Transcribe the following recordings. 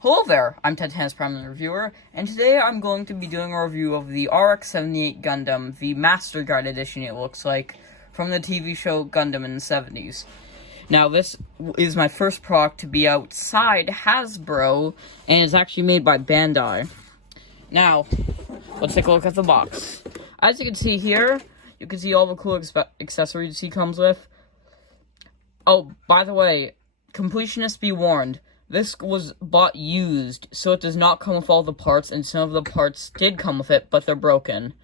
Hello there, I'm Titania's Primary Reviewer, and today I'm going to be doing a review of the RX-78 Gundam, the Master Guide Edition it looks like, from the TV show Gundam in the 70s. Now, this is my first product to be outside Hasbro, and it's actually made by Bandai. Now, let's take a look at the box. As you can see here, you can see all the cool accessories he comes with. Oh, by the way, completionists be warned. This was bought used, so it does not come with all the parts, and some of the parts did come with it, but they're broken.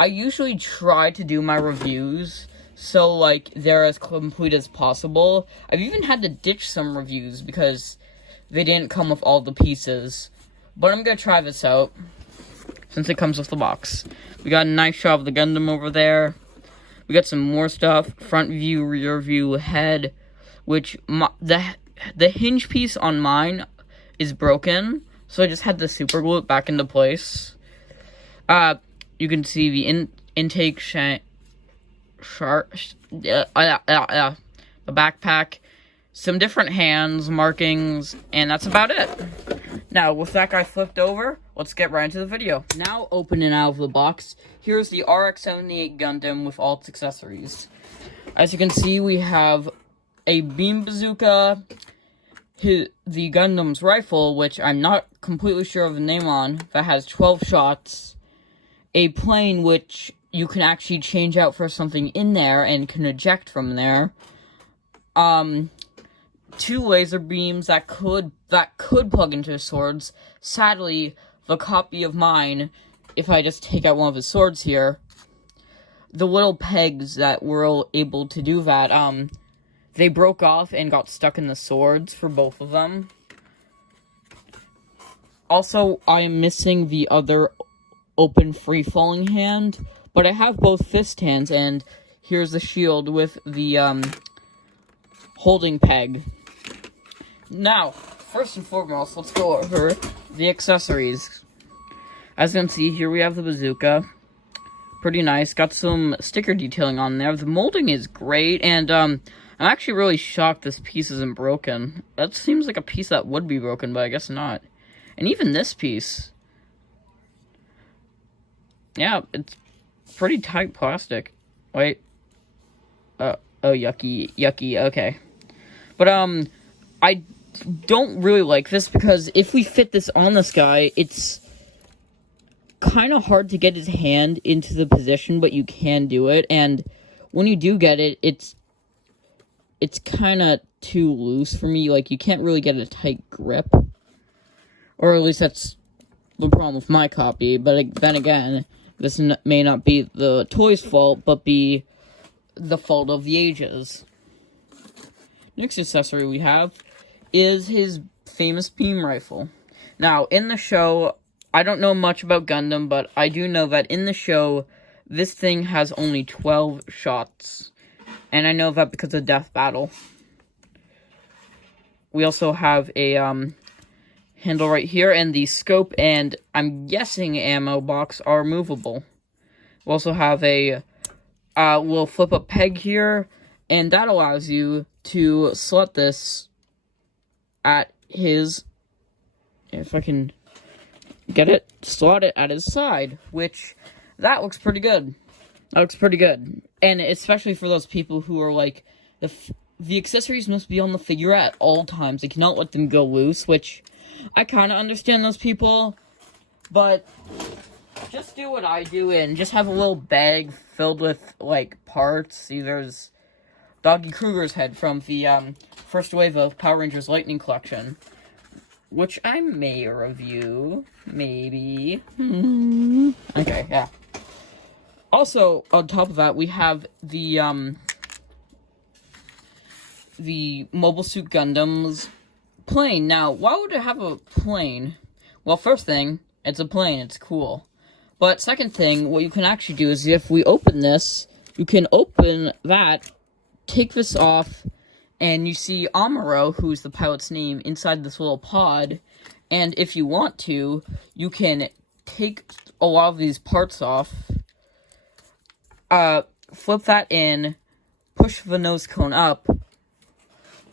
I usually try to do my reviews so, like, they're as complete as possible. I've even had to ditch some reviews because they didn't come with all the pieces. But I'm gonna try this out, since it comes with the box. We got a nice shot of the Gundam over there. We got some more stuff, front view, rear view, head, which, the hinge piece on mine is broken, so I just had to super glue it back into place. You can see the intake the backpack, some different hands, markings, and that's about it. Now, with that guy flipped over, let's get right into the video. Now, opening out of the box, here's the RX-78 Gundam with all its accessories. As you can see, we have a beam bazooka, the Gundam's rifle, which I'm not completely sure of the name on, that has 12 shots, a plane which you can actually change out for something in there and can eject from there, 2 laser beams that could plug into swords. Sadly, the copy of mine, if I just take out one of his swords here, the little pegs that were able to do that, they broke off and got stuck in the swords for both of them. Also, I'm missing the other open free-falling hand, but I have both fist hands, and here's the shield with the, holding peg. Now, first and foremost, let's go over the accessories. As you can see, here we have the bazooka. Pretty nice. Got some sticker detailing on there. The molding is great, and, I'm actually really shocked this piece isn't broken. That seems like a piece that would be broken, but I guess not. And even this piece. Yeah, it's pretty tight plastic. Wait. Oh, yucky, okay. But, I don't really like this because if we fit this on this guy, it's kind of hard to get his hand into the position, but you can do it. And when you do get it, it's kind of too loose for me. Like, you can't really get a tight grip. Or at least that's the problem with my copy. But then again, this may not be the toy's fault, but be the fault of the ages. Next accessory we have is his famous beam rifle. Now, in the show, I don't know much about Gundam, but I do know that in the show, this thing has only 12 shots. And I know that because of Death Battle. We also have a handle right here, and the scope and, I'm guessing, ammo box are movable. We also have a little flip-up peg here, and that allows you to slot this at his, if I can get it, slot it at his side, which, that looks pretty good. That looks pretty good. And especially for those people who are like, the accessories must be on the figure at all times. They cannot let them go loose, which I kind of understand those people. But just do what I do and just have a little bag filled with, like, parts. See, there's Doggy Kruger's head from the first wave of Power Rangers Lightning Collection, which I may review. Maybe. Okay, yeah. Also, on top of that, we have the Mobile Suit Gundam's plane. Now, why would it have a plane? Well, first thing, it's a plane, it's cool. But second thing, what you can actually do is if we open this, you can open that, take this off, and you see Amuro, who's the pilot's name, inside this little pod. And if you want to, you can take a lot of these parts off, flip that in, push the nose cone up,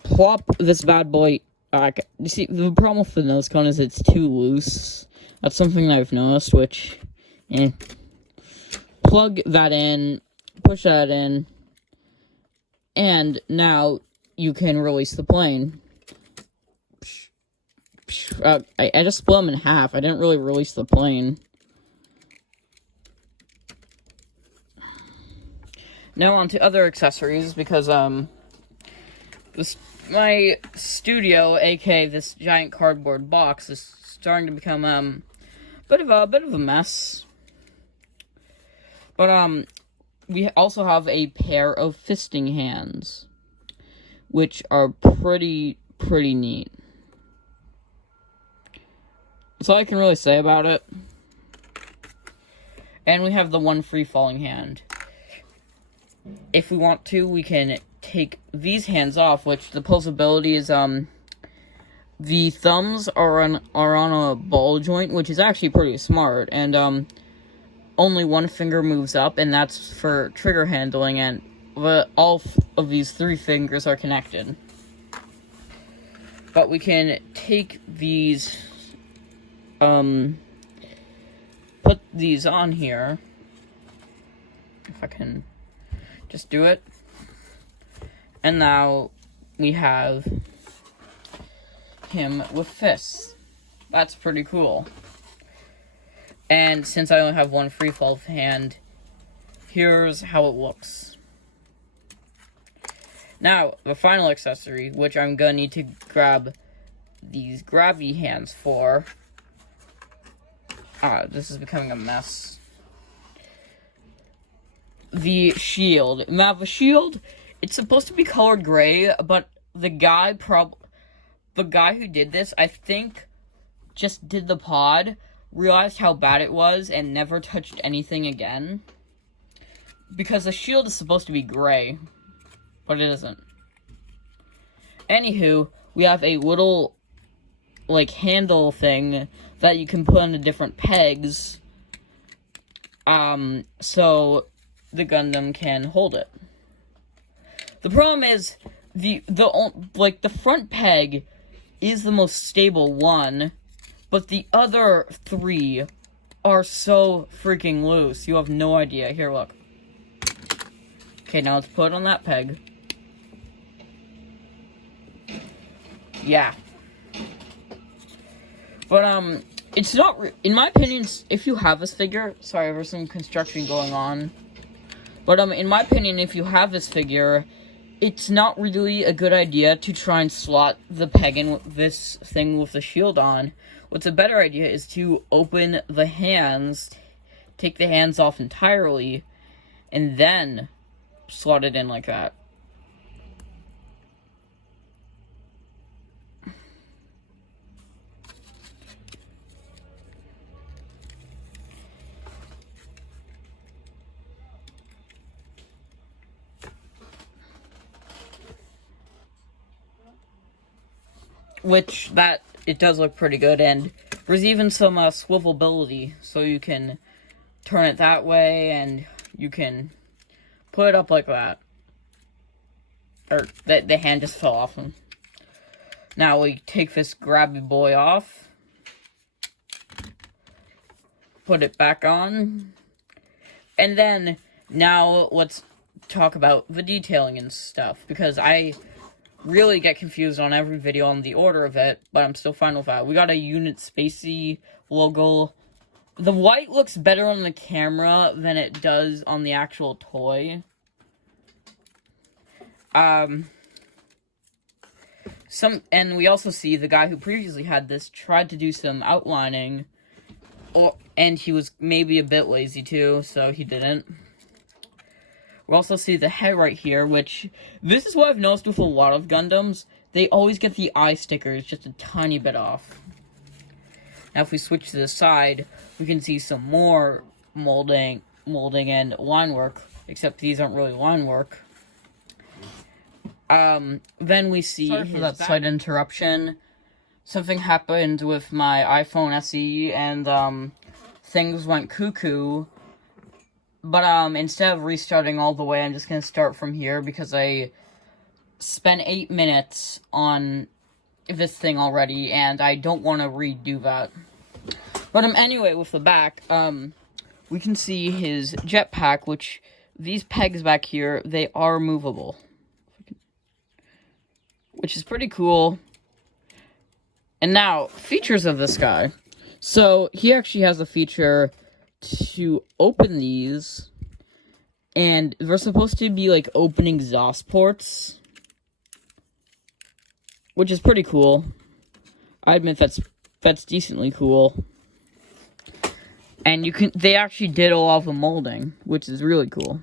plop this bad boy You see, the problem with the nose cone is it's too loose. That's something that I've noticed, which, plug that in, push that in, and now you can release the plane. I just split them in half. I didn't really release the plane. Now on to other accessories, because, my studio, aka this giant cardboard box, is starting to become, a bit of a mess. But, we also have a pair of fisting hands, which are pretty neat. That's all I can really say about it. And we have the one free-falling hand. If we want to, we can take these hands off, which the posability is, the thumbs are on a ball joint, which is actually pretty smart, and, only one finger moves up, and that's for trigger handling, and all of these three fingers are connected. But we can take these, put these on here, if I can just do it, and now we have him with fists. That's pretty cool. And since I only have one free fall hand, here's how it looks. Now, the final accessory, which I'm gonna need to grab these grabby hands for. This is becoming a mess. The shield. Now, the shield, it's supposed to be colored gray, but the guy who did this, I think, just did the pod, realized how bad it was, and never touched anything again. Because the shield is supposed to be gray, but it isn't. Anywho, we have a little, handle thing that you can put on the different pegs, so the Gundam can hold it. The problem is, the front peg is the most stable one, but the other three are so freaking loose. You have no idea. Here, look. Okay, now let's put it on that peg. Yeah. But, it's not, in my opinion, if you have this figure, sorry, there's some construction going on. But, in my opinion, if you have this figure, it's not really a good idea to try and slot the peg in with this thing with the shield on. What's a better idea is to open the hands, take the hands off entirely, and then slot it in like that. Which, it does look pretty good, and there's even some swivelability, so you can turn it that way, and you can put it up like that. Or, the hand just fell off him. Now we take this grabby boy off, put it back on, and then, now let's talk about the detailing and stuff, because I really get confused on every video on the order of it, but I'm still fine with that. We got a Unit Spacey logo. The white looks better on the camera than it does on the actual toy. And we also see the guy who previously had this tried to do some outlining, and he was maybe a bit lazy too, so he didn't. We also see the head right here, which, this is what I've noticed with a lot of Gundams. They always get the eye stickers just a tiny bit off. Now if we switch to the side, we can see some more molding and line work, except these aren't really line work. Then we see, sorry for that slight interruption. Something happened with my iPhone SE, and, things went cuckoo. But, instead of restarting all the way, I'm just gonna start from here, because I spent 8 minutes on this thing already, and I don't want to redo that. But anyway, with the back, we can see his jetpack, which these pegs back here, they are movable, which is pretty cool. And now, features of this guy. So, he actually has a feature to open these, and they're supposed to be, like, open exhaust ports, which is pretty cool. I admit that's decently cool. And they actually did all of the molding, which is really cool.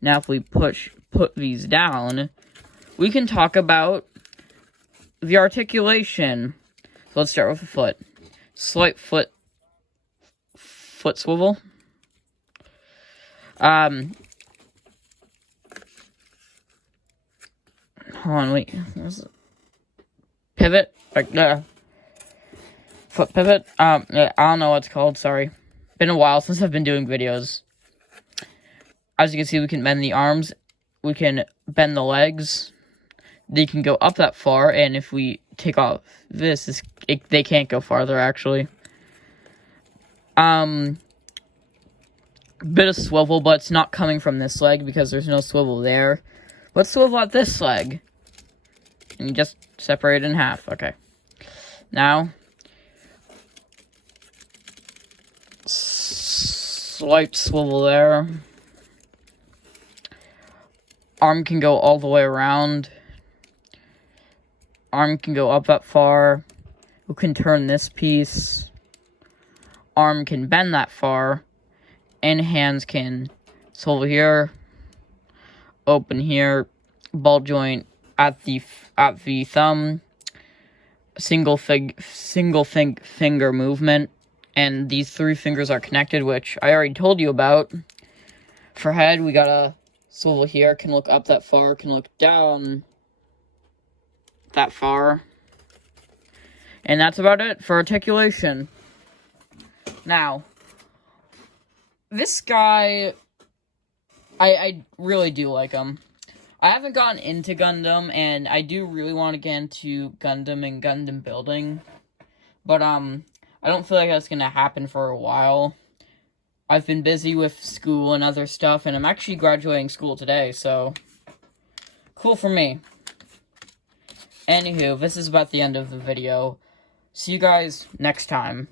Now, if we put these down, we can talk about the articulation. So let's start with the foot. Slight foot swivel. Hold on, wait. Pivot, like foot pivot. I don't know what it's called. Sorry, been a while since I've been doing videos. As you can see, we can bend the arms. We can bend the legs. They can go up that far, and if we take off this, they can't go farther, actually. Bit of swivel, but it's not coming from this leg because there's no swivel there. Let's swivel at this leg. And you just separate it in half. Okay. Now, slight swivel there. Arm can go all the way around. Arm can go up that far. We can turn this piece. Arm can bend that far. And hands can swivel here. Open here. Ball joint at the thumb. Single finger movement. And these 3 fingers are connected, which I already told you about. For head, we got a swivel here. Can look up that far. Can look down that far. And that's about it for articulation. Now, this guy, I really do like him. I haven't gotten into Gundam, and I do really want to get into Gundam and Gundam building. But, I don't feel like that's going to happen for a while. I've been busy with school and other stuff, and I'm actually graduating school today, so cool for me. Anywho, this is about the end of the video. See you guys next time.